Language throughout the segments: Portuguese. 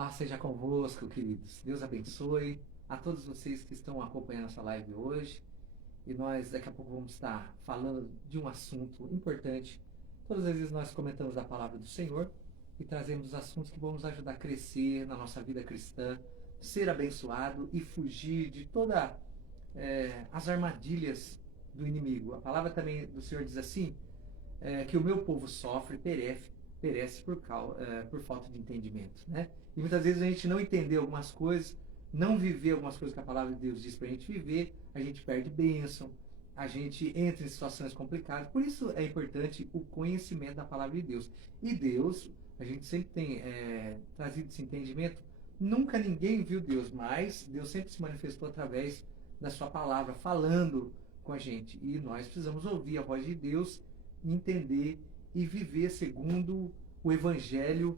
Paz seja convosco, queridos. Deus abençoe a todos vocês que estão acompanhando essa live hoje. E nós daqui a pouco vamos estar falando de um assunto importante. Todas as vezes nós comentamos a palavra do Senhor e trazemos assuntos que vão nos ajudar a crescer na nossa vida cristã, ser abençoado e fugir de todas as armadilhas do inimigo. A palavra também do Senhor diz assim, que o meu povo sofre, perece por falta de entendimento, né? E muitas vezes a gente não entender algumas coisas, não viver algumas coisas que a palavra de Deus diz para a gente viver, a gente perde bênção, a gente entra em situações complicadas. Por isso é importante o conhecimento da palavra de Deus. E Deus, a gente sempre tem trazido esse entendimento, nunca ninguém viu Deus, mas Deus sempre se manifestou através da sua palavra, falando com a gente. E nós precisamos ouvir a voz de Deus, entender e viver segundo o evangelho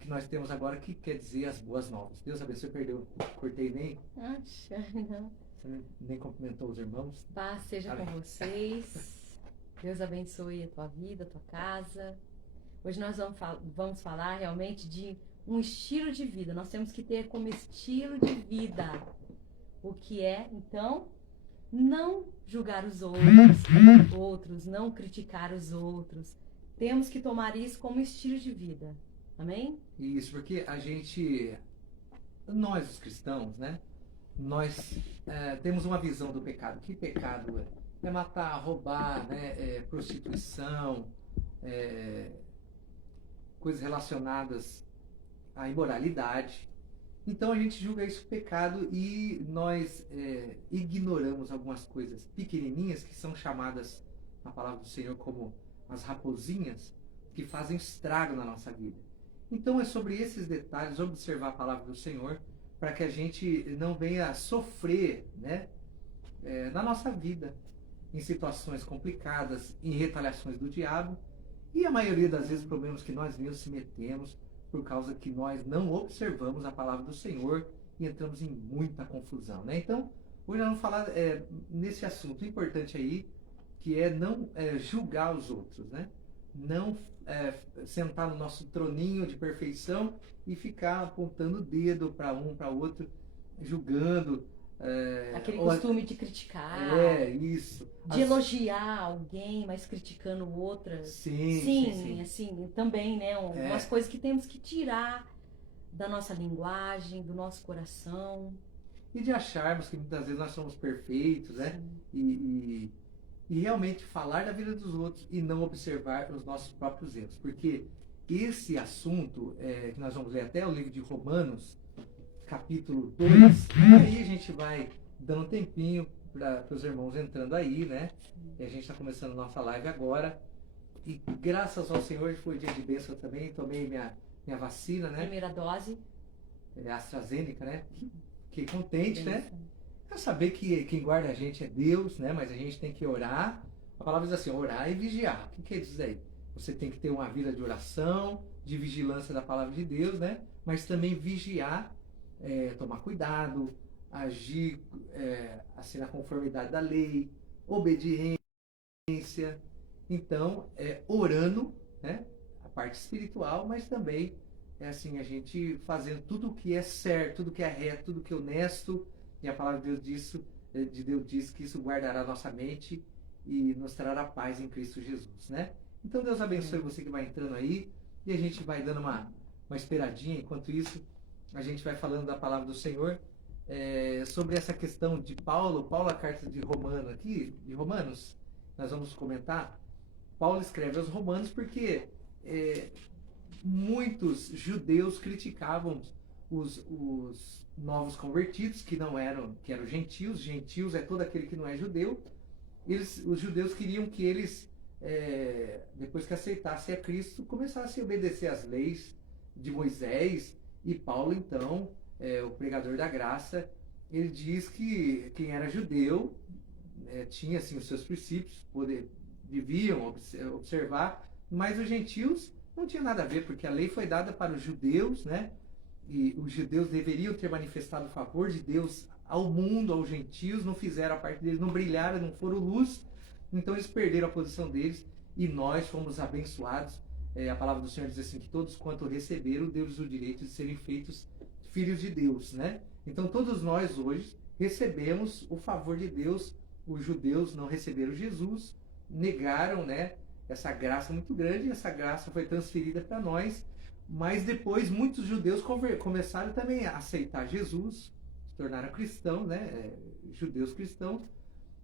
que nós temos agora, que quer dizer as boas novas. Deus abençoe. Cortei nem? Acha, não. Você nem cumprimentou os irmãos? Paz seja com vocês. Deus abençoe a tua vida, a tua casa. Hoje nós vamos falar realmente de um estilo de vida. Nós temos que ter como estilo de vida o que é, então, não julgar os outros, não criticar os outros. Temos que tomar isso como estilo de vida. Amém? Isso, porque nós os cristãos, né? Nós temos uma visão do pecado. Que pecado é? É matar, roubar, né? Prostituição, coisas relacionadas à imoralidade. Então a gente julga isso pecado e nós ignoramos algumas coisas pequenininhas que são chamadas na palavra do Senhor como as raposinhas, que fazem estrago na nossa vida. Então é sobre esses detalhes, observar a palavra do Senhor, para que a gente não venha sofrer, né, na nossa vida, em situações complicadas, em retaliações do diabo, e a maioria das vezes problemas que nós mesmos se metemos, por causa que nós não observamos a palavra do Senhor e entramos em muita confusão, né? Então, hoje nós vamos falar nesse assunto importante aí, que é não julgar os outros, né? Não sentar no nosso troninho de perfeição e ficar apontando o dedo para um, para outro, julgando. Aquele costume de criticar. Isso. De elogiar alguém, mas criticando outras. Sim. Assim, também, né? Umas coisas que temos que tirar da nossa linguagem, do nosso coração. E de acharmos que muitas vezes nós somos perfeitos, né? E realmente falar da vida dos outros e não observar os nossos próprios erros. Porque esse assunto, que nós vamos ler até o livro de Romanos, capítulo 2, aí a gente vai dando um tempinho para os irmãos entrando aí, né? E a gente está começando nossa live agora. E graças ao Senhor, foi dia de bênção também, tomei minha vacina, né? Primeira dose. AstraZeneca, né? Fiquei contente, né? É saber que quem guarda a gente é Deus, né? Mas a gente tem que orar. A palavra diz assim, orar e vigiar. O que diz aí? Você tem que ter uma vida de oração, de vigilância da palavra de Deus, né? Mas também vigiar, tomar cuidado, agir assim na conformidade da lei, obediência. Então, orando, né? A parte espiritual, mas também assim, a gente fazendo tudo o que é certo, tudo que é reto, tudo que é honesto. E a palavra de Deus diz que isso guardará a nossa mente e nos trará paz em Cristo Jesus, né? Então Deus abençoe você que vai entrando aí e a gente vai dando uma esperadinha. Enquanto isso, a gente vai falando da palavra do Senhor sobre essa questão de Paulo, a carta de Romanos, nós vamos comentar. Paulo escreve aos Romanos porque muitos judeus criticavam os novos convertidos, que eram gentios. Gentios é todo aquele que não é judeu. Os judeus queriam que eles, depois que aceitassem a Cristo, começassem a obedecer às leis de Moisés. E Paulo, então, o pregador da graça, ele diz que quem era judeu tinha assim, os seus princípios, deviam observar, mas os gentios não tinha nada a ver, porque a lei foi dada para os judeus, né? E os judeus deveriam ter manifestado o favor de Deus ao mundo, aos gentios, não fizeram a parte deles, não brilharam, não foram luz, então eles perderam a posição deles e nós fomos abençoados. A palavra do Senhor diz assim, que todos quanto receberam, deu-lhes o direito de serem feitos filhos de Deus, né? Então todos nós hoje recebemos o favor de Deus. Os judeus não receberam Jesus, negaram, né, essa graça muito grande, essa graça foi transferida para nós, mas depois muitos judeus começaram também a aceitar Jesus, se tornaram cristãos, né, judeus cristãos,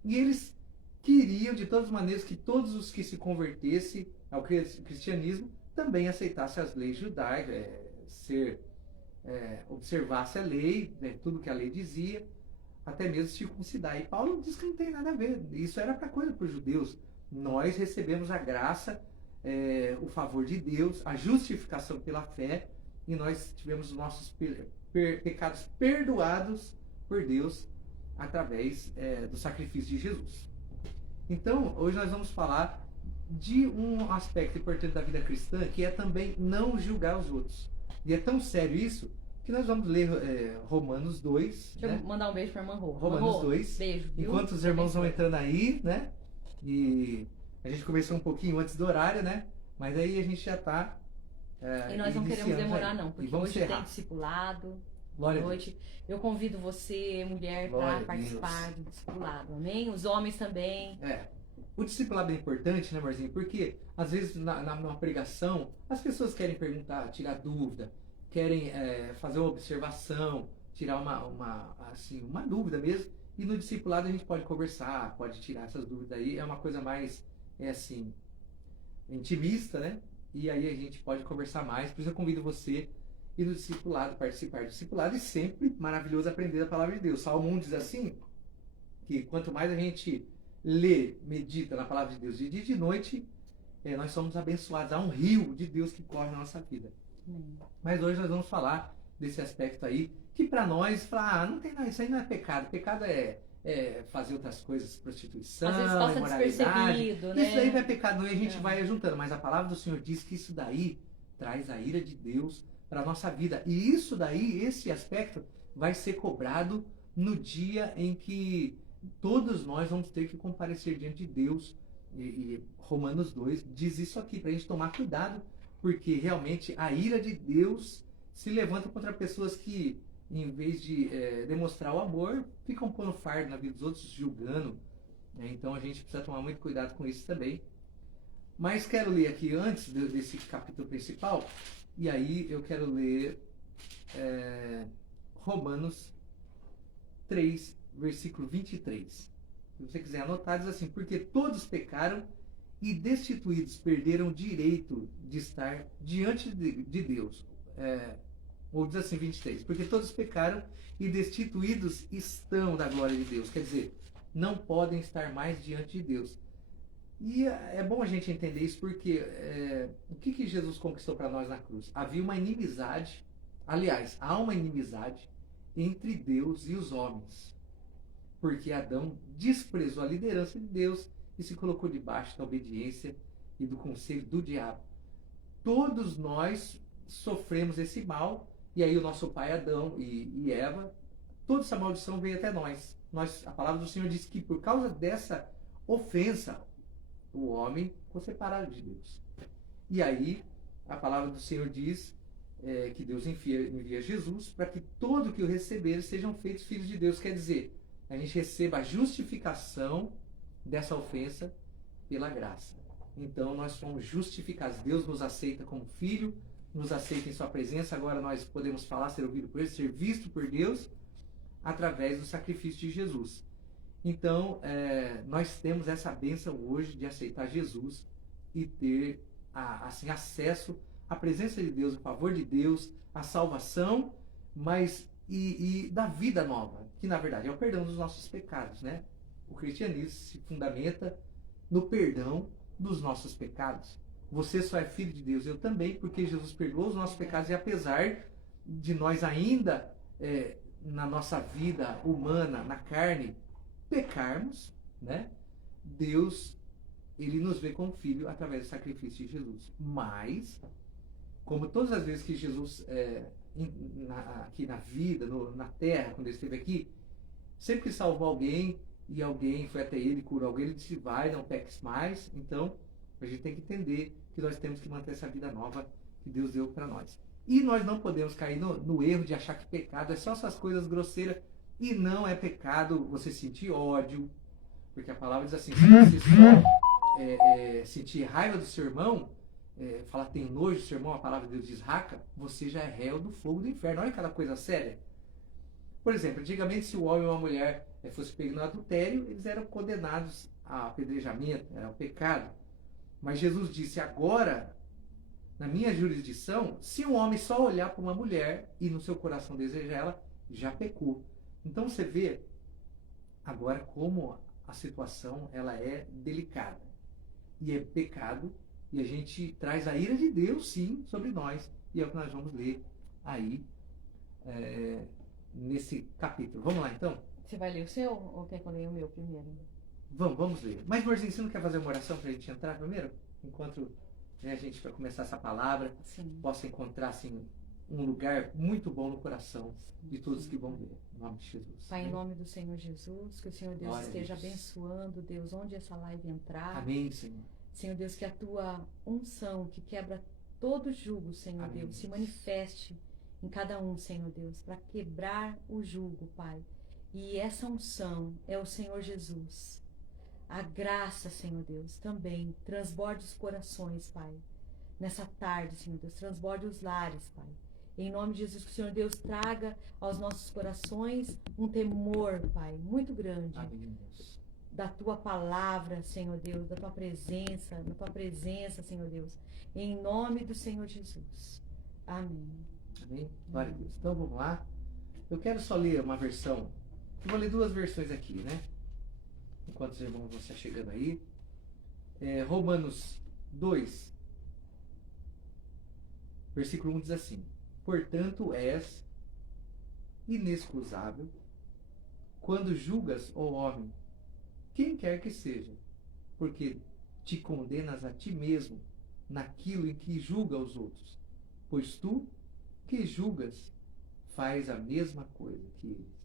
e eles queriam de todas as maneiras que todos os que se convertessem ao cristianismo também aceitassem as leis judaicas, observasse a lei, né, tudo que a lei dizia, até mesmo circuncidar. E Paulo diz que não tem nada a ver. Isso era para coisa para os judeus. Nós recebemos a graça, o favor de Deus, a justificação pela fé, e nós tivemos os nossos pecados perdoados por Deus através do sacrifício de Jesus. Então, hoje nós vamos falar de um aspecto importante da vida cristã, que é também não julgar os outros. E é tão sério isso, que nós vamos ler Romanos 2. Deixa eu mandar um beijo para a irmã Rô. Romanos 2. Beijo, viu? Enquanto os irmãos vão entrando aí, né? E a gente começou um pouquinho antes do horário, né? Mas aí a gente já está e nós não queremos demorar, não, porque hoje encerrar. tem discipulado. Glória Noite. Eu convido você, mulher, para participar do discipulado, amém? Os homens também. O discipulado é importante, né, Marzinho? Porque às vezes numa pregação as pessoas querem perguntar, tirar dúvida, querem fazer uma observação, tirar uma dúvida mesmo. E no discipulado a gente pode conversar, pode tirar essas dúvidas aí. É uma coisa mais, intimista, né? E aí a gente pode conversar mais. Por isso eu convido você a ir no discipulado, participar do discipulado. E sempre maravilhoso aprender a palavra de Deus. Salmo 1 diz assim, que quanto mais a gente lê, medita na palavra de Deus de dia e de noite, nós somos abençoados. Há um rio de Deus que corre na nossa vida. Mas hoje nós vamos falar desse aspecto aí, que para nós, não tem nada, isso aí não é pecado. Pecado é fazer outras coisas, prostituição, às vezes passa imoralidade. né? Isso daí não é pecado, e a gente vai juntando. Mas a palavra do Senhor diz que isso daí traz a ira de Deus para a nossa vida. E isso daí, esse aspecto, vai ser cobrado no dia em que todos nós vamos ter que comparecer diante de Deus. E Romanos 2 diz isso aqui, para a gente tomar cuidado, porque realmente a ira de Deus se levanta contra pessoas que, em vez de demonstrar o amor, ficam pondo fardo na vida dos outros, julgando. Então a gente precisa tomar muito cuidado com isso também. Mas quero ler aqui, antes desse capítulo principal, e aí eu quero ler Romanos 3, versículo 23. Se você quiser anotar, diz assim: porque todos pecaram e destituídos perderam o direito de estar diante de Deus. Ou diz assim, 23. Porque todos pecaram e destituídos estão da glória de Deus. Quer dizer, não podem estar mais diante de Deus. E é bom a gente entender isso, porque o que Jesus conquistou para nós na cruz? Havia uma inimizade, aliás, há uma inimizade entre Deus e os homens. Porque Adão desprezou a liderança de Deus e se colocou debaixo da obediência e do conselho do diabo. Todos nós sofremos esse mal, e aí o nosso pai Adão e Eva, toda essa maldição veio até nós. A palavra do Senhor diz que por causa dessa ofensa, o homem foi separado de Deus. E aí a palavra do Senhor diz que Deus envia Jesus para que todo que o receber sejam feitos filhos de Deus. Quer dizer, a gente receba a justificação dessa ofensa pela graça. Então nós somos justificados. Deus nos aceita como filho, nos aceita em sua presença. Agora nós podemos falar, ser ouvido por ele, ser visto por Deus através do sacrifício de Jesus. Então nós temos essa bênção hoje de aceitar Jesus e ter assim, acesso à presença de Deus, ao favor de Deus, à salvação, mas e da vida nova, que na verdade é o perdão dos nossos pecados, né? O cristianismo se fundamenta no perdão dos nossos pecados. Você só é filho de Deus, eu também, porque Jesus perdoou os nossos pecados, e apesar de nós ainda, na nossa vida humana, na carne, pecarmos, né? Deus, ele nos vê como filho através do sacrifício de Jesus. Mas, como todas as vezes que Jesus, aqui na vida, na terra, quando ele esteve aqui, sempre que salvou alguém, e alguém foi até ele, curou alguém, ele disse: vai, não peques mais. Então, a gente tem que entender que nós temos que manter essa vida nova que Deus deu para nós. E nós não podemos cair no erro de achar que pecado é só essas coisas grosseiras. E não é pecado você sentir ódio. Porque a palavra diz assim, se você só sentir raiva do seu irmão, falar tem nojo do seu irmão, a palavra de Deus diz raca, você já é réu do fogo do inferno. Olha cada coisa séria. Por exemplo, antigamente se o homem ou a mulher fosse pego no adultério, eles eram condenados a apedrejamento, era um pecado. Mas Jesus disse, agora, na minha jurisdição, se um homem só olhar para uma mulher e no seu coração desejar ela, já pecou. Então você vê agora como a situação ela é delicada. E é pecado, e a gente traz a ira de Deus, sim, sobre nós. E é o que nós vamos ler aí nesse capítulo. Vamos lá então? Você vai ler o seu ou quer que eu leia o meu primeiro? Vamos ler. Mas, Morzinho, você não quer fazer uma oração para a gente entrar primeiro? Enquanto a gente vai começar essa palavra, Sim. possa encontrar assim, um lugar muito bom no coração de todos que vão ver. Em nome de Jesus. Pai, em nome do Senhor Jesus, que o Senhor Deus Glória a esteja Deus. abençoando, Deus, onde essa live entrar. Amém, Senhor. Senhor Deus, que a tua unção, que quebra todo jugo, Senhor Amém, Deus, se Deus. manifeste em cada um, Senhor Deus, para quebrar o jugo, Pai. E essa unção é o Senhor Jesus. A graça, Senhor Deus, também transborde os corações, Pai. Nessa tarde, Senhor Deus, transborde os lares, Pai. Em nome de Jesus, que o Senhor Deus traga aos nossos corações um temor, Pai, muito grande. Amém, Deus. Da tua palavra, Senhor Deus, da tua presença, Senhor Deus. Em nome do Senhor Jesus. Amém. Amém? Glória a Deus. Então vamos lá. Eu quero só ler uma versão. Eu vou ler duas versões aqui, né? Enquanto os irmãos vão estar chegando aí. Romanos 2, versículo 1 diz assim: portanto és inexcusável quando julgas, ó homem, quem quer que seja, porque te condenas a ti mesmo naquilo em que julga os outros, pois tu que julgas faz a mesma coisa que eles.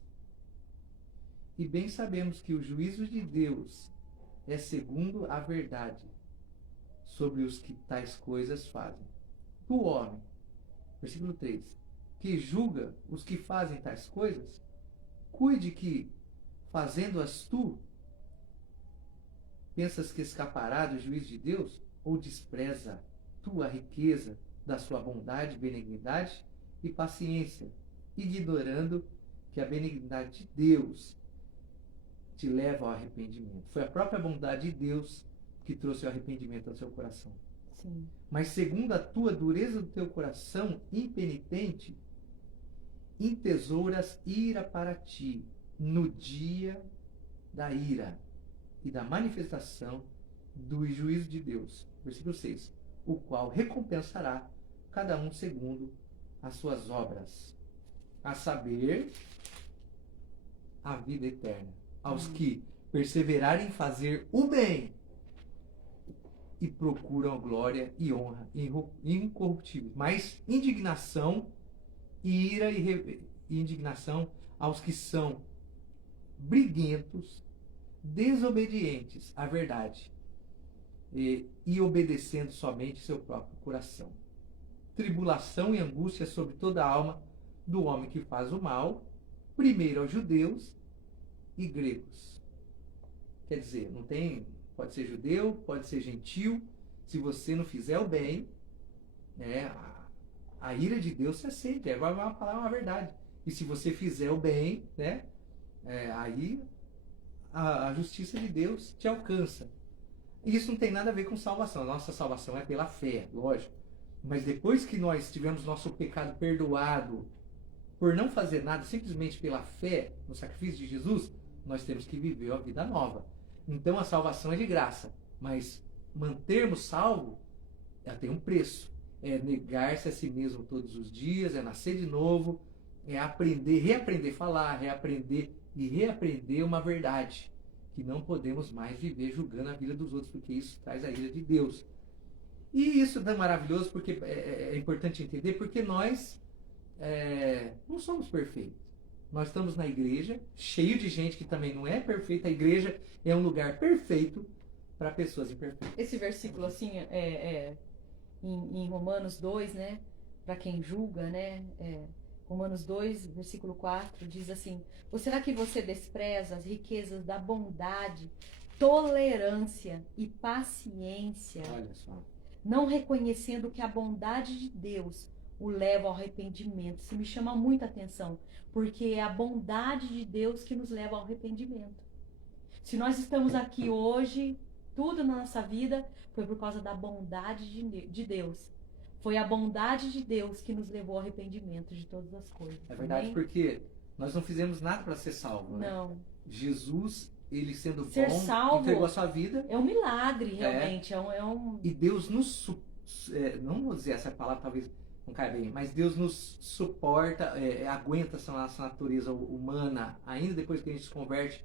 E bem sabemos que o juízo de Deus é segundo a verdade sobre os que tais coisas fazem. Tu, homem, versículo 3, que julga os que fazem tais coisas, cuide que, fazendo-as tu, pensas que escapará do juízo de Deus, ou despreza tu a riqueza da sua bondade, benignidade e paciência, ignorando que a benignidade de Deus te leva ao arrependimento. Foi a própria bondade de Deus que trouxe o arrependimento ao seu coração. Sim. Mas segundo a tua dureza do teu coração impenitente, entesouras ira para ti no dia da ira e da manifestação do juízo de Deus. Versículo 6. O qual recompensará cada um segundo as suas obras, a saber, a vida eterna, aos que perseverarem em fazer o bem e procuram glória e honra incorruptíveis. Mas indignação e ira e indignação aos que são briguentos, desobedientes à verdade e obedecendo somente seu próprio coração. Tribulação e angústia sobre toda a alma do homem que faz o mal, primeiro aos judeus e gregos. Quer dizer, não tem, pode ser judeu, pode ser gentil, se você não fizer o bem, a ira de Deus se acende, vai falar uma verdade. E se você fizer o bem, aí a justiça de Deus te alcança. E isso não tem nada a ver com salvação. A nossa salvação é pela fé, lógico. Mas depois que nós tivemos nosso pecado perdoado por não fazer nada, simplesmente pela fé no sacrifício de Jesus, nós temos que viver a vida nova. Então a salvação é de graça, mas mantermos salvo, ela tem um preço. É negar-se a si mesmo todos os dias, é nascer de novo, é aprender, reaprender a falar, reaprender e reaprender uma verdade. Que não podemos mais viver julgando a vida dos outros, porque isso traz a ira de Deus. E isso é maravilhoso, porque é importante entender, porque nós não somos perfeitos. Nós estamos na igreja, cheio de gente que também não é perfeita. A igreja é um lugar perfeito para pessoas imperfeitas. Esse versículo, assim, em Romanos 2, né? para quem julga, né? Romanos 2, versículo 4, diz assim: ou será que você despreza as riquezas da bondade, tolerância e paciência, Olha só. não reconhecendo que a bondade de Deus o leva ao arrependimento? Isso me chama muita atenção, porque é a bondade de Deus que nos leva ao arrependimento. Se nós estamos aqui hoje, tudo na nossa vida foi por causa da bondade de Deus. Foi a bondade de Deus que nos levou ao arrependimento de todas as coisas. É verdade, Amém? porque nós não fizemos nada para ser salvo, né? Não. Jesus, ele sendo Ser bom, salvo entregou a sua vida. É um milagre, realmente. É um... E Deus nos... não vou dizer essa palavra, talvez não caia bem, mas Deus nos suporta, aguenta essa nossa natureza humana, ainda depois que a gente se converte,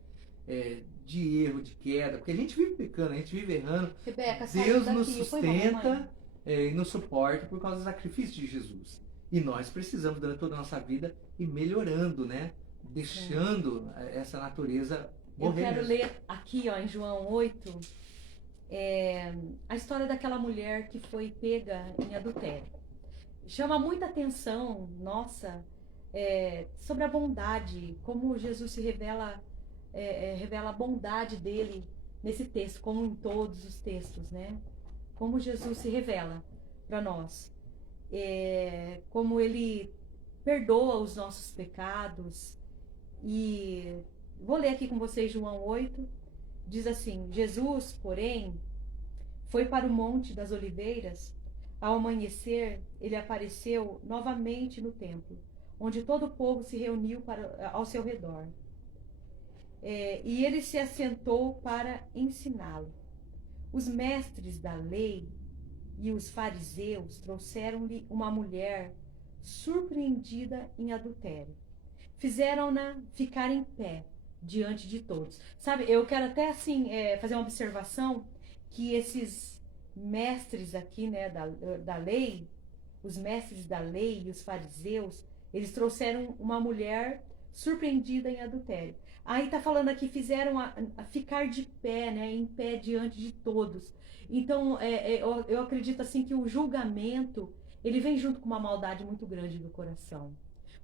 de erro, de queda, porque a gente vive pecando, a gente vive errando. Rebeca, Deus saiu nos daqui. Foi mal, mãe. sustenta e nos suporta por causa do sacrifício de Jesus. E nós precisamos, durante toda a nossa vida, ir melhorando, né? Deixando essa natureza Eu morrer. quero mesmo. ler aqui, ó, em João 8, a história daquela mulher que foi pega em adultério. Chama muita atenção, nossa, sobre a bondade, como Jesus se revela, revela a bondade dele nesse texto, como em todos os textos, né? Como Jesus se revela para nós. Como ele perdoa os nossos pecados. E vou ler aqui com vocês João 8, diz assim: Jesus, porém, foi para o Monte das Oliveiras. Ao amanhecer, ele apareceu novamente no templo, onde todo o povo se reuniu ao seu redor. E ele se assentou para ensiná-lo. Os mestres da lei e os fariseus trouxeram-lhe uma mulher surpreendida em adultério. Fizeram-na ficar em pé diante de todos. Sabe, eu quero até assim fazer uma observação que esses mestres aqui, né, da lei, os mestres da lei e os fariseus, eles trouxeram uma mulher surpreendida em adultério. Aí tá falando aqui, fizeram a ficar de pé, né, em pé diante de todos. Então, eu acredito assim que o julgamento, ele vem junto com uma maldade muito grande do coração.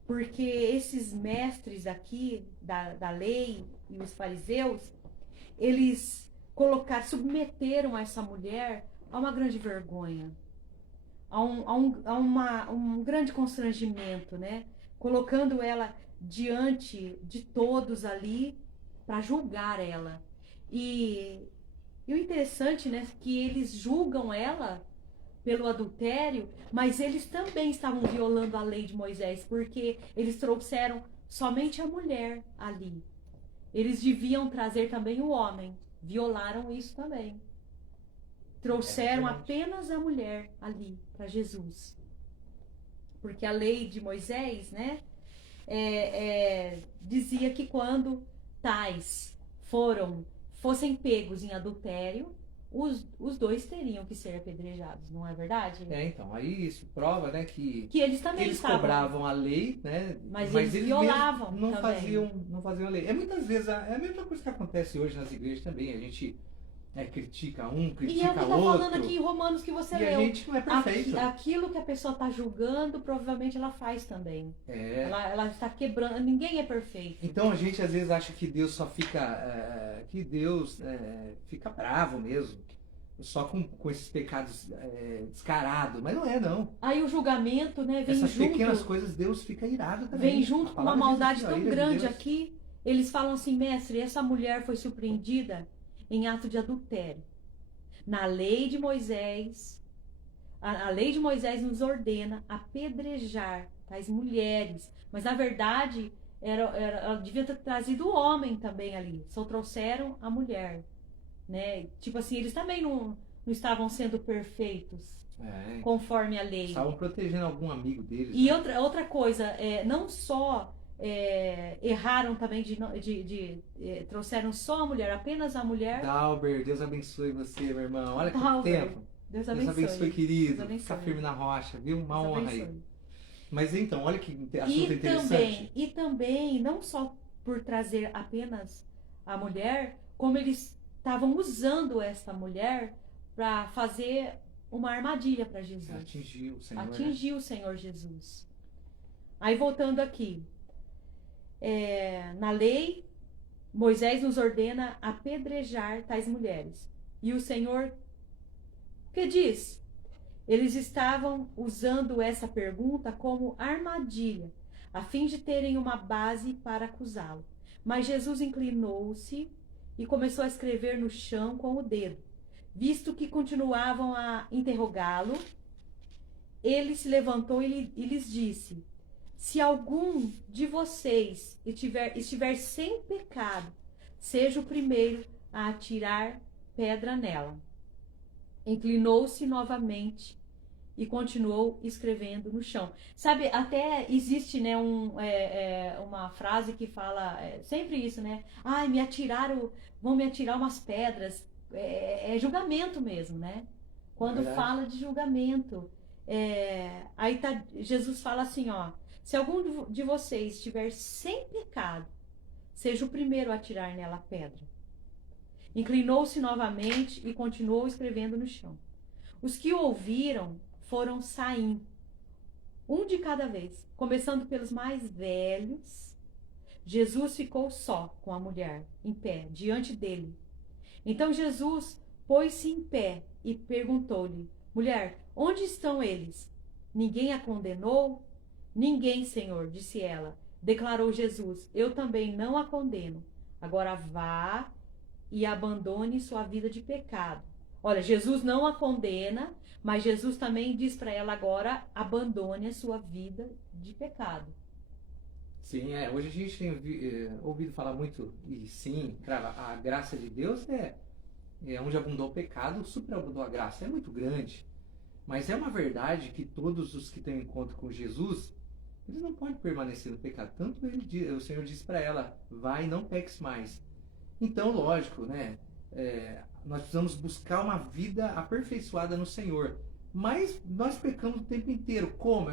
Porque esses mestres aqui da lei e os fariseus, eles submeteram essa mulher a uma grande vergonha, a um grande constrangimento, né? Colocando ela diante de todos ali para julgar ela. E o interessante, né, que eles julgam ela pelo adultério, mas eles também estavam violando a lei de Moisés, porque eles trouxeram somente a mulher ali. Eles deviam trazer também o homem, violaram isso também. Trouxeram apenas a mulher ali para Jesus. Porque a lei de Moisés, né, dizia que quando tais fossem pegos em adultério, os dois teriam que ser apedrejados, não é verdade? Então, aí isso prova, né, que eles também eles estavam, cobravam a lei, né, mas eles violavam não também. não faziam a lei. Muitas vezes é a mesma coisa que acontece hoje nas igrejas também. A gente critica um, E critica é o que está outro. falando aqui em Romanos que você E leu. a gente não é perfeito. Aquilo que a pessoa está julgando, provavelmente ela faz também. Ela está quebrando. Ninguém é perfeito. Então a gente às vezes acha que Deus só fica. Que Deus fica bravo mesmo. Só com esses pecados descarados. Mas não é, não. Aí o julgamento, né, vem Essas junto. pequenas coisas, Deus fica irado também. Vem junto com uma maldade diz aqui, ó, tão ira de grande Deus. aqui. Eles falam assim: mestre, essa mulher foi surpreendida em ato de adultério. Na lei de Moisés, a lei de Moisés nos ordena apedrejar tais mulheres. Mas na verdade, ela devia ter trazido o homem também ali. Só trouxeram a mulher. Né? Tipo assim, eles também não estavam sendo perfeitos conforme a lei. Estavam protegendo algum amigo deles. E né? outra coisa, não só erraram também trouxeram só a mulher, apenas a mulher. Dalber, Deus abençoe você, meu irmão. Olha Dalber, quanto tempo. Deus Deus abençoe, querido. Deus abençoe. Fica firme na rocha, viu? Uma Deus honra abençoe. aí. Mas então, olha que assunto interessante. E também, não só por trazer apenas a mulher, como eles estavam usando essa mulher para fazer uma armadilha para Jesus. Atingiu o Senhor. Atingiu o Senhor Jesus. Aí voltando aqui. Na lei, Moisés nos ordena apedrejar tais mulheres. E o Senhor, o que diz? Eles estavam usando essa pergunta como armadilha, a fim de terem uma base para acusá-lo. Mas Jesus inclinou-se e começou a escrever no chão com o dedo. Visto que continuavam a interrogá-lo, ele se levantou e lhes disse: se algum de vocês estiver sem pecado, seja o primeiro a atirar pedra nela. Inclinou-se novamente e continuou escrevendo no chão. Sabe, até existe, né, uma frase que fala sempre isso, né? Ai, vão me atirar umas pedras. É julgamento mesmo, né? Quando fala de julgamento. Aí Jesus fala assim, ó. Se algum de vocês estiver sem pecado, seja o primeiro a atirar nela a pedra. Inclinou-se novamente e continuou escrevendo no chão. Os que ouviram foram saindo, um de cada vez, começando pelos mais velhos. Jesus ficou só com a mulher, em pé, diante dele. Então Jesus pôs-se em pé e perguntou-lhe: mulher, onde estão eles? Ninguém a condenou? Ninguém, Senhor, disse ela. Declarou Jesus: eu também não a condeno. Agora vá e abandone sua vida de pecado. Olha, Jesus não a condena, mas Jesus também diz para ela agora: abandone a sua vida de pecado. Sim, hoje a gente tem ouvido falar muito, e sim, claro, a graça de Deus é onde abundou o pecado, superabundou a graça, é muito grande. Mas é uma verdade que todos os que têm encontro com Jesus, eles não podem permanecer no pecado. Tanto o Senhor disse para ela: vai e não peques mais. Então, lógico, né? Nós precisamos buscar uma vida aperfeiçoada no Senhor. Mas nós pecamos o tempo inteiro. Como?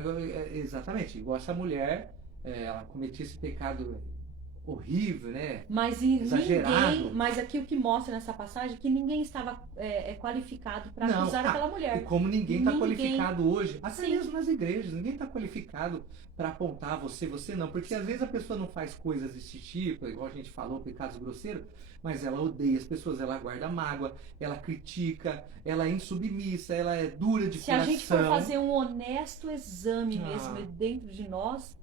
Exatamente, igual essa mulher, ela cometia esse pecado horrível, né? Exagerado. Mas aqui o que mostra nessa passagem é que ninguém estava qualificado para acusar aquela mulher. E como ninguém está qualificado hoje, até Sim. mesmo nas igrejas, ninguém está qualificado para apontar você não. Porque às vezes a pessoa não faz coisas desse tipo, igual a gente falou, pecados grosseiros, mas ela odeia as pessoas, ela guarda mágoa, ela critica, ela é insubmissa, ela é dura de coração. Se a gente for fazer um honesto exame mesmo dentro de nós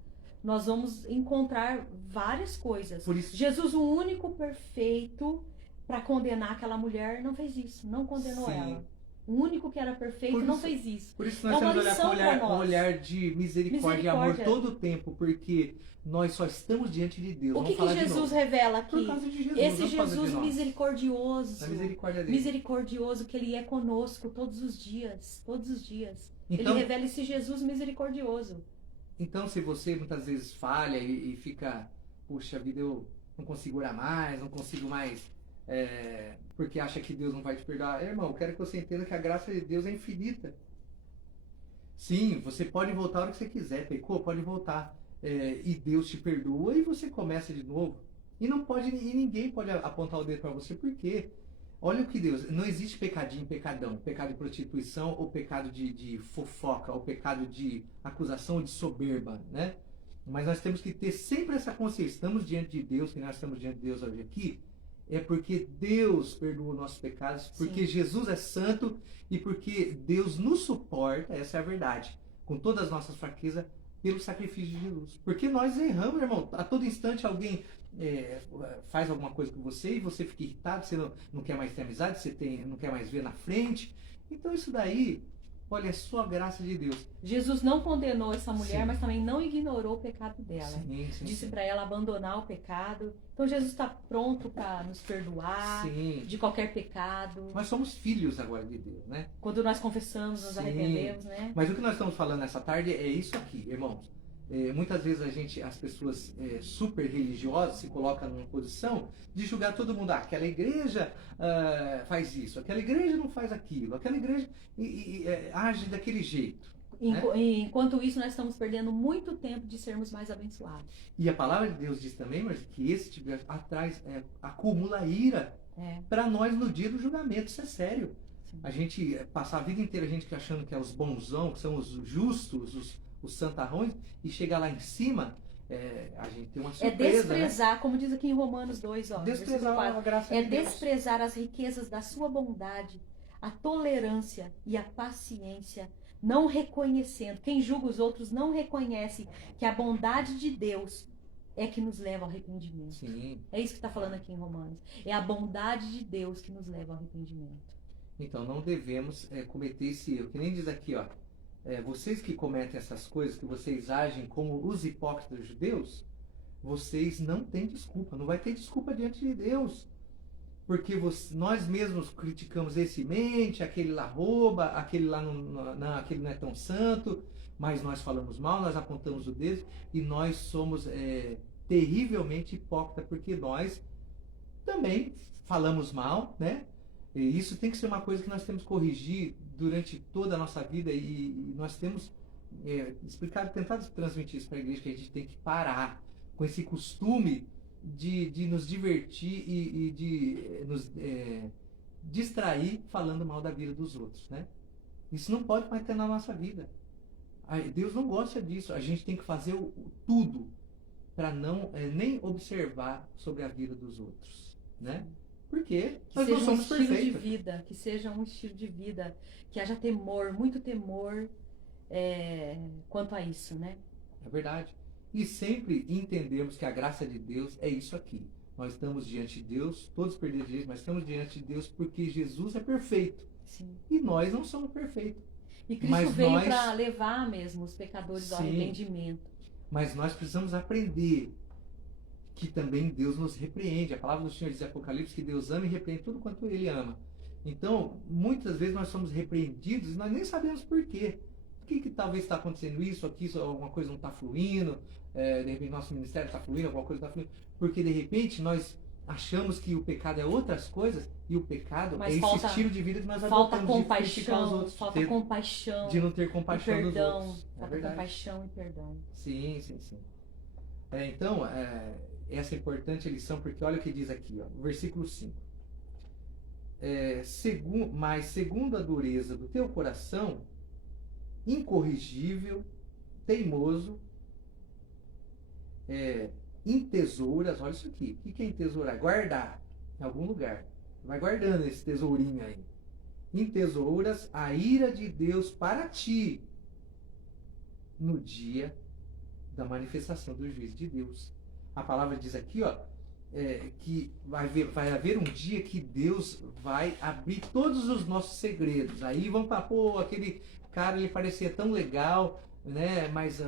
vamos encontrar várias coisas. Por isso, Jesus, o único perfeito para condenar aquela mulher, não fez isso, não condenou ela. O único que era perfeito não fez isso. Por isso nós temos que olhar com um olhar de misericórdia e amor todo o tempo, porque nós só estamos diante de Deus. O que Jesus revela aqui? Por causa de Jesus, esse Jesus misericordioso, da misericórdia dele. misericordioso, que Ele é conosco todos os dias, todos os dias. Então, Ele revela esse Jesus misericordioso. Então, se você muitas vezes falha e fica, puxa vida, eu não consigo orar mais, não consigo mais, porque acha que Deus não vai te perdoar. Irmão, eu quero que você entenda que a graça de Deus é infinita. Sim, você pode voltar a hora que você quiser, pecou, pode voltar. E Deus te perdoa e você começa de novo. E ninguém pode apontar o dedo para você, por quê? Olha o que Deus... Não existe pecadinho, pecadão. Pecado de prostituição ou pecado de fofoca, ou pecado de acusação ou de soberba, né? Mas nós temos que ter sempre essa consciência. Estamos diante de Deus, que nós estamos diante de Deus hoje aqui, é porque Deus perdoa nossos pecados, porque Sim. Jesus é santo e porque Deus nos suporta, essa é a verdade, com todas as nossas fraquezas, pelo sacrifício de Jesus. Porque nós erramos, irmão. A todo instante alguém faz alguma coisa com você e você fica irritado, você não quer mais ter amizade, você não quer mais ver na frente. Então isso daí, olha, é só a graça de Deus. Jesus não condenou essa mulher, Sim. mas também não ignorou o pecado dela. Sim, Disse para ela abandonar o pecado. Então Jesus está pronto para nos perdoar de qualquer pecado. Nós somos filhos agora de Deus, né? Quando nós confessamos, nos arrependemos, né? Mas o que nós estamos falando nessa tarde é isso aqui, irmãos. Muitas vezes as pessoas super religiosas se colocam numa posição de julgar todo mundo. Aquela igreja faz isso, aquela igreja não faz aquilo, aquela igreja age daquele jeito. Enquanto isso, nós estamos perdendo muito tempo de sermos mais abençoados. E a palavra de Deus diz também, mas que esse tipo acumula ira para nós no dia do julgamento. Isso é sério. Sim. A gente passar a vida inteira a gente achando que é os bonzão, que são os justos, os santarrões, e chegar lá em cima, a gente tem uma surpresa, desprezar, né? como diz aqui em Romanos 2, ó, Desprezar versículo 4, a graça de Deus. desprezar as riquezas da sua bondade, a tolerância e a paciência, não reconhecendo, quem julga os outros não reconhece que a bondade de Deus é que nos leva ao arrependimento. Sim. É isso que está falando aqui em Romanos. É a bondade de Deus que nos leva ao arrependimento. Então não devemos cometer esse erro. Que nem diz aqui, ó. Vocês que cometem essas coisas, que vocês agem como os hipócritas judeus, vocês não têm desculpa. Não vai ter desculpa diante de Deus. Porque nós mesmos criticamos esse mente, aquele lá rouba, aquele lá aquele não é tão santo, mas nós falamos mal, nós apontamos o dedo e nós somos terrivelmente hipócritas, porque nós também falamos mal, né? E isso tem que ser uma coisa que nós temos que corrigir durante toda a nossa vida e nós temos tentado transmitir isso para a igreja, que a gente tem que parar com esse costume de nos divertir e de nos distrair falando mal da vida dos outros, né? Isso não pode mais ter na nossa vida. Deus não gosta disso. A gente tem que fazer tudo para não nem observar sobre a vida dos outros, né? Porque nós não somos perfeitos. Que seja um estilo de vida, que haja temor, muito temor quanto a isso, né? É verdade. E sempre entendemos que a graça de Deus é isso aqui. Nós estamos diante de Deus, todos perdidos, mas estamos diante de Deus porque Jesus é perfeito. Sim. E nós não somos perfeitos. E Cristo veio para levar mesmo os pecadores ao arrependimento. Mas nós precisamos aprender que também Deus nos repreende. A palavra do Senhor diz em Apocalipse que Deus ama e repreende tudo quanto Ele ama. Então, muitas vezes nós somos repreendidos e nós nem sabemos por quê. Por que talvez está acontecendo isso, aqui, alguma coisa não está fluindo, de repente nosso ministério está fluindo, alguma coisa está fluindo. Porque de repente nós achamos que o pecado é outras coisas e o pecado é esse estilo de vida que nós adotamos de criticar os outros. Falta compaixão. De não ter compaixão e perdão, dos outros. Falta compaixão e perdão. Sim. Então, essa é importante a lição, porque olha o que diz aqui, ó, versículo 5. Mas segundo a dureza do teu coração, incorrigível, teimoso, entesouras, olha isso aqui. O que é entesourar? Guardar em algum lugar. Vai guardando esse tesourinho aí. Entesouras a ira de Deus para ti no dia da manifestação do juízo de Deus. A palavra diz aqui, ó, que vai haver um dia que Deus vai abrir todos os nossos segredos. Aí vão falar, pô, aquele cara, ele parecia tão legal, né? Mas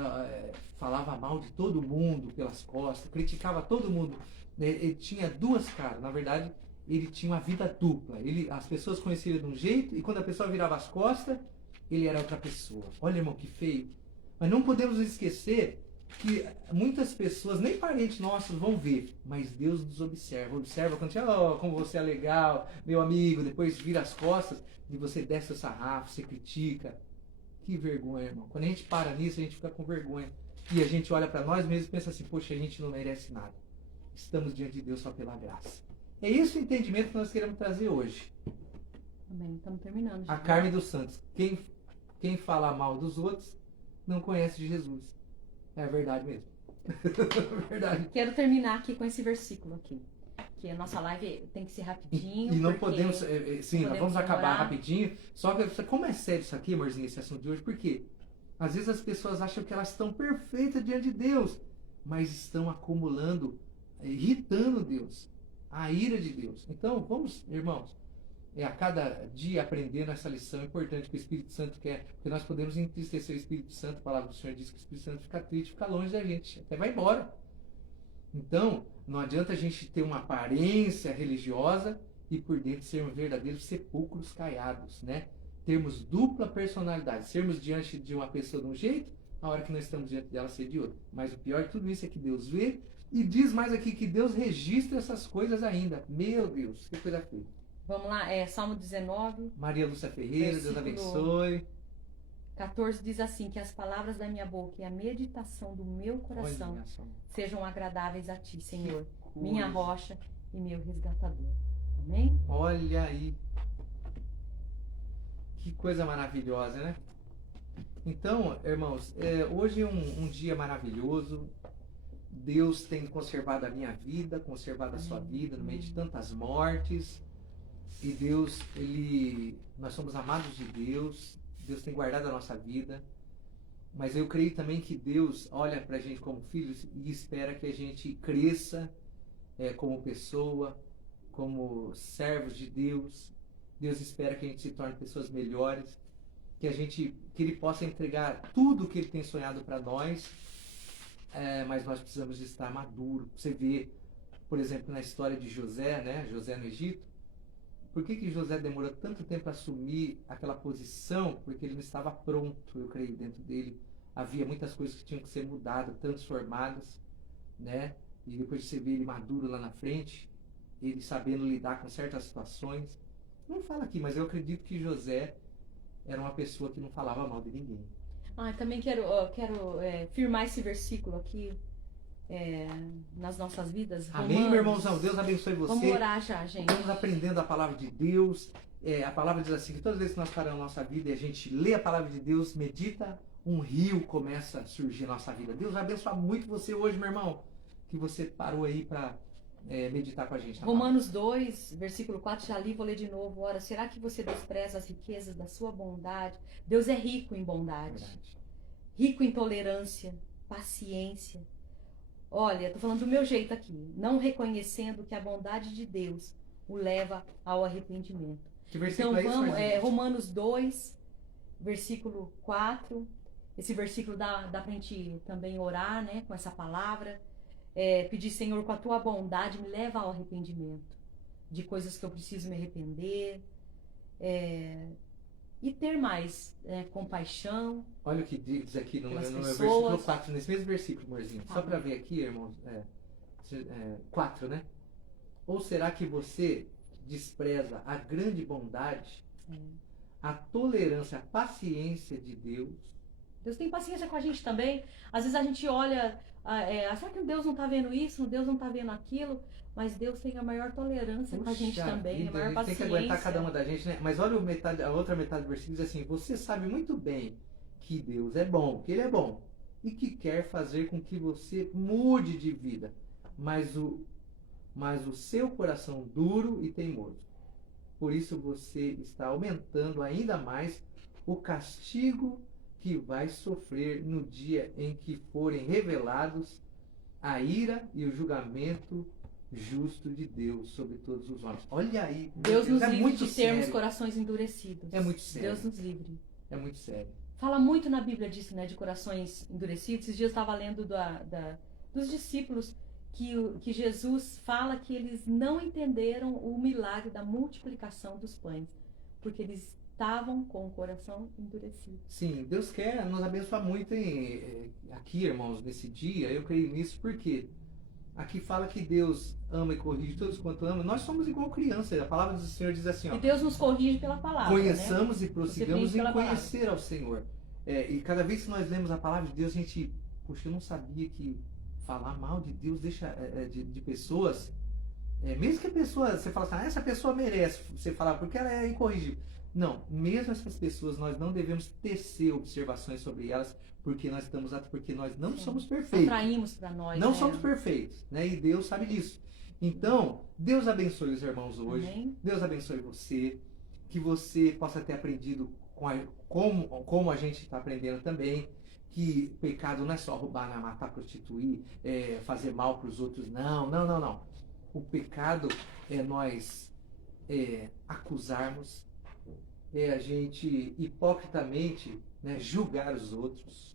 falava mal de todo mundo pelas costas, criticava todo mundo. Ele tinha duas caras, na verdade, ele tinha uma vida dupla. As pessoas conheciam ele de um jeito e quando a pessoa virava as costas, ele era outra pessoa. Olha, irmão, que feio. Mas não podemos esquecer que muitas pessoas, nem parentes nossos, vão ver, mas Deus nos observa. Observa quando como você é legal, meu amigo, depois vira as costas e você desce o sarrafo, você critica. Que vergonha, irmão. Quando a gente para nisso, a gente fica com vergonha. E a gente olha para nós mesmos e pensa assim, poxa, a gente não merece nada. Estamos diante de Deus só pela graça. É esse o entendimento que nós queremos trazer hoje. Amém. Estamos terminando. A Carmen dos Santos. Quem fala mal dos outros não conhece Jesus. É verdade mesmo. Verdade. Quero terminar aqui com esse versículo aqui. Que a nossa live tem que ser rapidinho. E não podemos. Sim, nós vamos acabar demorar. rapidinho. Só que como é sério isso aqui, amorzinho, esse assunto de hoje? Por quê? Às vezes as pessoas acham que elas estão perfeitas diante de Deus, mas estão acumulando, irritando Deus, a ira de Deus. Então, vamos, irmãos, a cada dia aprendendo essa lição importante que o Espírito Santo quer, porque nós podemos entristecer o Espírito Santo. A palavra do Senhor diz que o Espírito Santo fica triste, fica longe da gente, até vai embora. Então, não adianta a gente ter uma aparência religiosa e por dentro sermos verdadeiros sepulcros caiados, né? Termos dupla personalidade, sermos diante de uma pessoa de um jeito, a hora que nós estamos diante dela ser de outro. Mas o pior de tudo isso é que Deus vê e diz mais aqui que Deus registra essas coisas ainda. Meu Deus, que coisa feia. Vamos lá, Salmo 19. Maria Lúcia Ferreira, Deus abençoe. 14 diz assim, que as palavras da minha boca e a meditação do meu coração sejam agradáveis a ti, Senhor, minha rocha e meu resgatador. Amém? Olha aí. Que coisa maravilhosa, né? Então, irmãos, hoje é um dia maravilhoso. Deus tem conservado a minha vida, conservado a sua vida no meio de tantas mortes. E Deus, nós somos amados de Deus. Deus tem guardado a nossa vida. Mas eu creio também que Deus olha para a gente como filhos e espera que a gente cresça como pessoa, como servos de Deus. Deus espera que a gente se torne pessoas melhores, que Ele possa entregar tudo o que Ele tem sonhado para nós, mas nós precisamos de estar maduro. Você vê, por exemplo, na história de José, né? José no Egito. Por que José demorou tanto tempo a assumir aquela posição? Porque ele não estava pronto, eu creio, dentro dele. Havia muitas coisas que tinham que ser mudadas, transformadas, né? E depois você vê ele maduro lá na frente, ele sabendo lidar com certas situações. Não fala aqui, mas eu acredito que José era uma pessoa que não falava mal de ninguém. Também quero firmar esse versículo aqui nas nossas vidas. Amém, meu irmãozão? Deus abençoe você. Vamos orar já, gente. Vamos aprendendo a palavra de Deus. A palavra diz assim, que todas as vezes que nós paramos a nossa vida e a gente lê a palavra de Deus, medita, um rio começa a surgir na nossa vida. Deus vai abençoar muito você hoje, meu irmão, que você parou aí para meditar com a gente. Romanos 2, versículo 4, já li, vou ler de novo. Ora, será que você despreza as riquezas da sua bondade? Deus é rico em bondade. Verdade. Rico em tolerância, paciência. Olha, estou falando do meu jeito aqui. Não reconhecendo que a bondade de Deus o leva ao arrependimento. Que versículo então vamos, Romanos 2, versículo 4. Esse versículo dá pra gente também orar, né, com essa palavra. Pedir, Senhor, com a tua bondade, me leva ao arrependimento de coisas que eu preciso me arrepender. E ter mais compaixão. Olha o que diz aqui no meu pessoas. versículo 4, nesse mesmo versículo, amorzinho. Só para ver aqui, irmãos. 4, né? Ou será que você despreza a grande bondade, a tolerância, a paciência de Deus? Deus tem paciência com a gente também. Às vezes a gente olha, será que Deus não está vendo isso? Deus não está vendo aquilo? Mas Deus tem a maior tolerância com a gente também, a maior paciência. Tem que aguentar cada uma da gente, né? Mas olha a outra metade do versículo, diz assim, você sabe muito bem que Deus é bom, que Ele é bom, e que quer fazer com que você mude de vida, mas o seu coração duro e teimoso. Por isso você está aumentando ainda mais o castigo que vai sofrer no dia em que forem revelados a ira e o julgamento justo de Deus sobre todos os homens. Olha aí. Deus nos livre muito de termos sério. Corações endurecidos. É muito sério. Deus nos livre. É muito sério. Fala muito na Bíblia disso, né? De corações endurecidos. Esses dias eu estava lendo dos discípulos que Jesus fala que eles não entenderam o milagre da multiplicação dos pães. Porque eles estavam com o coração endurecido. Sim, Deus quer nos abençoar muito aqui, irmãos, nesse dia. Eu creio nisso porque aqui fala que Deus ama e corrige todos quanto ama. Nós somos igual criança. A palavra do Senhor diz assim, ó. E Deus nos corrige pela palavra. Conheçamos, né? E prossigamos em conhecer palavra. ao Senhor. E cada vez que nós lemos a palavra de Deus, a gente, poxa, eu não sabia que falar mal de Deus deixa de pessoas. Mesmo que a pessoa, você fala assim, essa pessoa merece, você fala, porque ela é incorrigível. Não, mesmo essas pessoas, nós não devemos tecer observações sobre elas, porque nós não somos perfeitos. Atraímos para nós. Não somos perfeitos, né? E Deus sabe disso. Então, Deus abençoe os irmãos hoje. Amém. Deus abençoe você. Que você possa ter aprendido como a gente está aprendendo também. Que pecado não é só roubar, matar, prostituir, fazer mal para os outros. Não. O pecado é nós acusarmos, a gente hipocritamente, né, julgar os outros.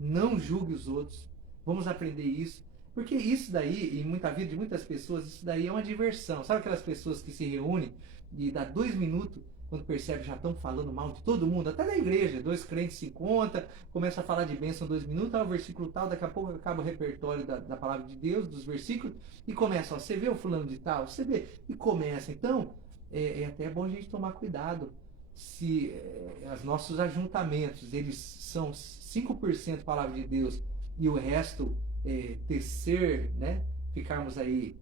Não julgue os outros. Vamos aprender isso. Porque isso daí, em muita vida de muitas pessoas, isso daí é uma diversão. Sabe aquelas pessoas que se reúnem e dá 2 minutos, quando percebe já estão falando mal de todo mundo, até na igreja, 2 crentes se encontram, começa a falar de bênção 2 minutos, o versículo tal, daqui a pouco acaba o repertório da palavra de Deus, dos versículos, e começa, você vê o fulano de tal, você vê, e começa. Então, é até bom a gente tomar cuidado se os nossos ajuntamentos, eles são 5% palavra de Deus e o resto tecer, né, ficarmos aí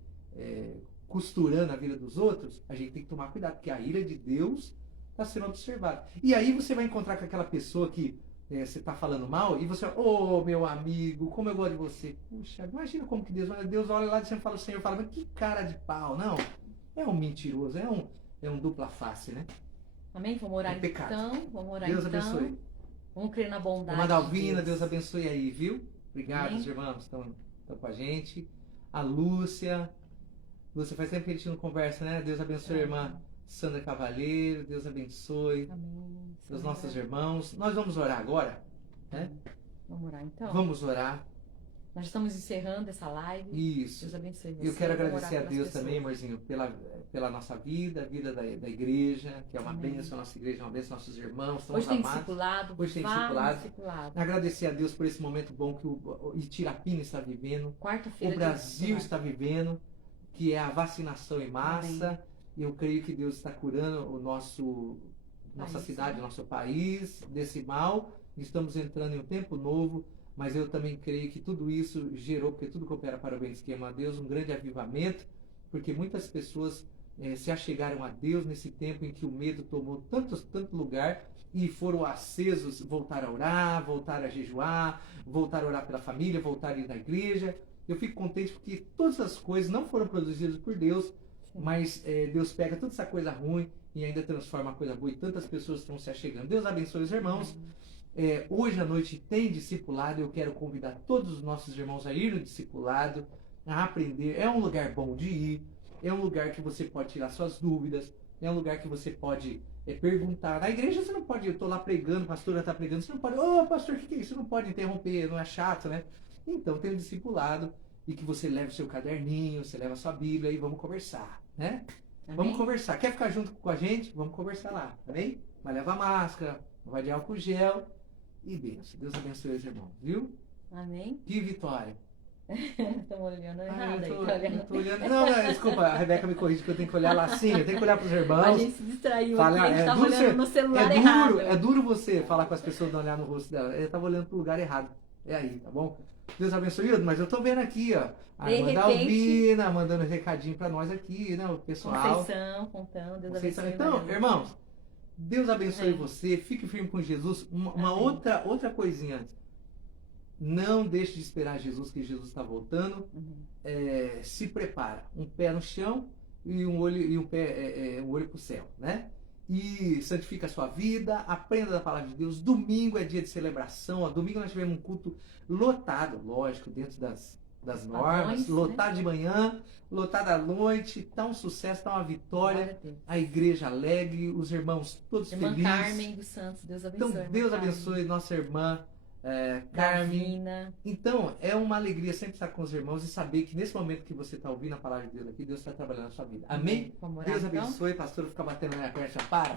costurando a vida dos outros, a gente tem que tomar cuidado, porque a ira de Deus está sendo observado. E aí você vai encontrar com aquela pessoa que você está falando mal e você, ô meu amigo, como eu gosto de você. Puxa, imagina como que Deus olha lá e você fala, o Senhor fala, mas que cara de pau, não. É um mentiroso, é um dupla face, né? Amém? Vamos orar pecado. então. Vamos orar Deus então. abençoe. Vamos crer na bondade. Irmã Dalvina, Deus abençoe aí, viu? Obrigado, Amém. os irmãos estão com a gente. A Lúcia. Lúcia, faz tempo que a gente não conversa, né? Deus abençoe a irmã Sandra Cavalheiro. Deus abençoe Amém. os nossos irmãos. Nós vamos orar agora, né? Vamos orar então? Vamos orar. Nós estamos encerrando essa live. Isso. Deus abençoe você. Eu quero Vamos agradecer orar a pelas Deus pessoas. também, amorzinho, pela nossa vida, a vida da igreja, que é uma Amém. bênção, a nossa igreja é uma bênção, nossos irmãos, estão Hoje tem amados. discipulado. Hoje tem vá no discipulado. discipulado. Agradecer a Deus por esse momento bom que o Itirapina está vivendo, Quarta-feira o de Brasil discipulado. está vivendo, que é a vacinação em massa. Eu creio que Deus está curando nossa País, cidade, né? nosso país desse mal. Estamos entrando em um tempo novo, mas eu também creio que tudo isso gerou, porque tudo coopera para o bem esquema a Deus, um grande avivamento, porque muitas pessoas se achegaram a Deus nesse tempo em que o medo tomou tanto lugar e foram acesos, voltar a orar, voltar a jejuar, voltar a orar pela família, voltar a ir na igreja. Eu fico contente porque todas as coisas não foram produzidas por Deus, Sim. mas Deus pega toda essa coisa ruim e ainda transforma a coisa boa e tantas pessoas estão se achegando. Deus abençoe os irmãos. Hoje à noite tem discipulado, eu quero convidar todos os nossos irmãos a ir no discipulado, a aprender. É um lugar bom de ir, é um lugar que você pode tirar suas dúvidas, é um lugar que você pode perguntar. Na igreja você não pode, eu estou lá pregando, a pastora está pregando, você não pode, pastor, o que é isso? Você não pode interromper, não é chato, né? Então tem um discipulado e que você leve o seu caderninho, você leva a sua Bíblia e vamos conversar, né? Amém? Vamos conversar. Quer ficar junto com a gente? Vamos conversar lá, tá bem? Mas leva máscara, não vai de álcool gel. E benção. Deus abençoe os irmãos, viu? Amém? Que vitória. Estamos olhando errado aí. Eu Tá olhando... tô olhando. Não, desculpa, a Rebeca me corrige que eu tenho que olhar lá assim, eu tenho que olhar para os irmãos. A gente se distraiu Fala, aqui, a gente estava duro olhando ser- no celular errado. É duro você falar com as pessoas não olhar no rosto dela. Eu tava olhando pro lugar errado. É aí, tá bom? Deus abençoe, mas eu tô vendo aqui, ó. A De irmã repente- Dalvina mandando recadinho pra nós aqui, né? O pessoal. Conceição, contando, Deus Conceição. abençoe. Então, Maria. irmãos, Deus abençoe Amém. você, fique firme com Jesus. Uma Amém. outra coisinha antes. Não deixe de esperar Jesus, que Jesus está voltando. Uhum. Se prepara. Um pé no chão e um olho para o céu, né? E santifica a sua vida, aprenda da palavra de Deus. Domingo é dia de celebração. Ó. Domingo nós tivemos um culto lotado, lógico, dentro das normas. Padrões, né? Lotado de manhã, lotado à noite. Tá um sucesso, tá uma vitória. Glória a Deus. A igreja alegre, os irmãos todos Irmã felizes. Carmen dos Santos, Deus abençoe. Então, irmã Deus Carmen. abençoe nossa irmã Carmen. Davina. Então, é uma alegria sempre estar com os irmãos e saber que nesse momento que você está ouvindo a palavra de Deus aqui, Deus está trabalhando na sua vida. Amém? Vamos orar, Deus então? abençoe, pastor, fica batendo na minha perna,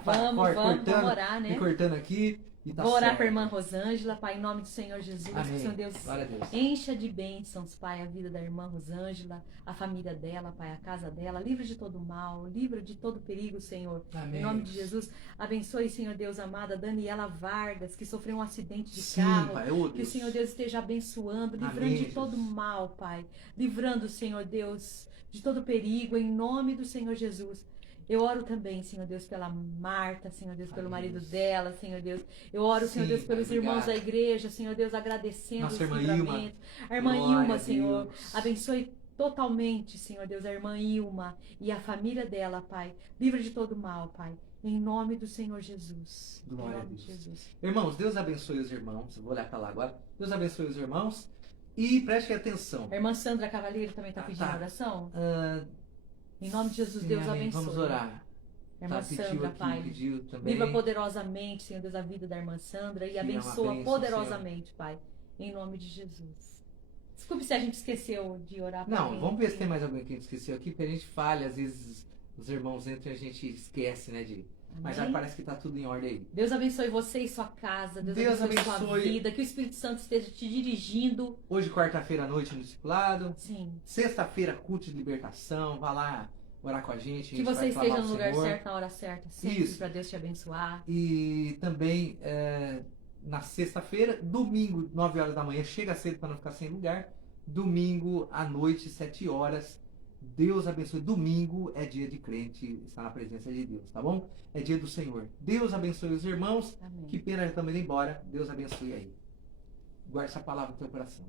Vamos cortando, orar, né? me cortando aqui. E tá Vou orar certo. para a irmã Rosângela, Pai, em nome do Senhor Jesus. Que o Amém. Senhor Deus Glória a Deus. encha de bênçãos, Pai, a vida da irmã Rosângela, a família dela, Pai, a casa dela. Livra de todo mal, livra de todo perigo, Senhor. Amém. Em nome de Jesus, abençoe, Senhor Deus amado, a Daniela Vargas, que sofreu um acidente de Sim, carro. Pai. Que o Senhor Deus esteja abençoando, livrando Amém, de todo Jesus. mal, Pai. Livrando, Senhor Deus, de todo perigo, em nome do Senhor Jesus. Eu oro também, Senhor Deus, pela Marta, Senhor Deus, pelo Amém, marido Jesus. dela, Senhor Deus. Eu oro, Senhor Sim, Deus, pelos Pai, irmãos obrigado. da igreja, Senhor Deus, agradecendo Nossa os irmã livramentos. A irmã Glória Ilma, a Senhor, Deus. abençoe totalmente, Senhor Deus, a irmã Ilma e a família dela, Pai. Livre de todo mal, Pai. Em nome do Senhor Jesus. Glória em a nome de Deus. Jesus. Irmãos, Deus abençoe os irmãos. Vou olhar para lá agora. Deus abençoe os irmãos. E prestem atenção. A irmã Sandra Cavalheiro também está pedindo tá. oração? Ah, Em nome de Jesus, sim, Deus amém. abençoe. Vamos orar. Irmã Pediu Sandra, aqui, Pai. pediu também. Viva poderosamente, Senhor Deus, a vida da irmã Sandra e é uma abençoa bênção, poderosamente, Pai. Em nome de Jesus. Desculpe se a gente esqueceu de orar para Não, alguém. vamos ver se tem mais alguém que a gente esqueceu aqui, porque a gente falha, às vezes os irmãos entram e a gente esquece, né, de... Mas já Amém? parece que tá tudo em ordem aí. Deus abençoe você e sua casa. Deus abençoe sua abençoe. vida. Que o Espírito Santo esteja te dirigindo. Hoje, quarta-feira à noite, no discipulado. Sim. Sexta-feira, culto de libertação. Vá lá orar com a gente. Que a gente você vai esteja clamar no ao lugar Senhor. certo, na hora certa. Sempre Isso. para Deus te abençoar. E também, na sexta-feira, domingo, 9 horas da manhã, chega cedo para não ficar sem lugar. Domingo à noite, 7 horas, Deus abençoe. Domingo é dia de crente, está na presença de Deus, tá bom? É dia do Senhor. Deus abençoe os irmãos. Amém. Que pena já estamos indo embora. Deus abençoe aí. Guarde essa palavra no teu coração.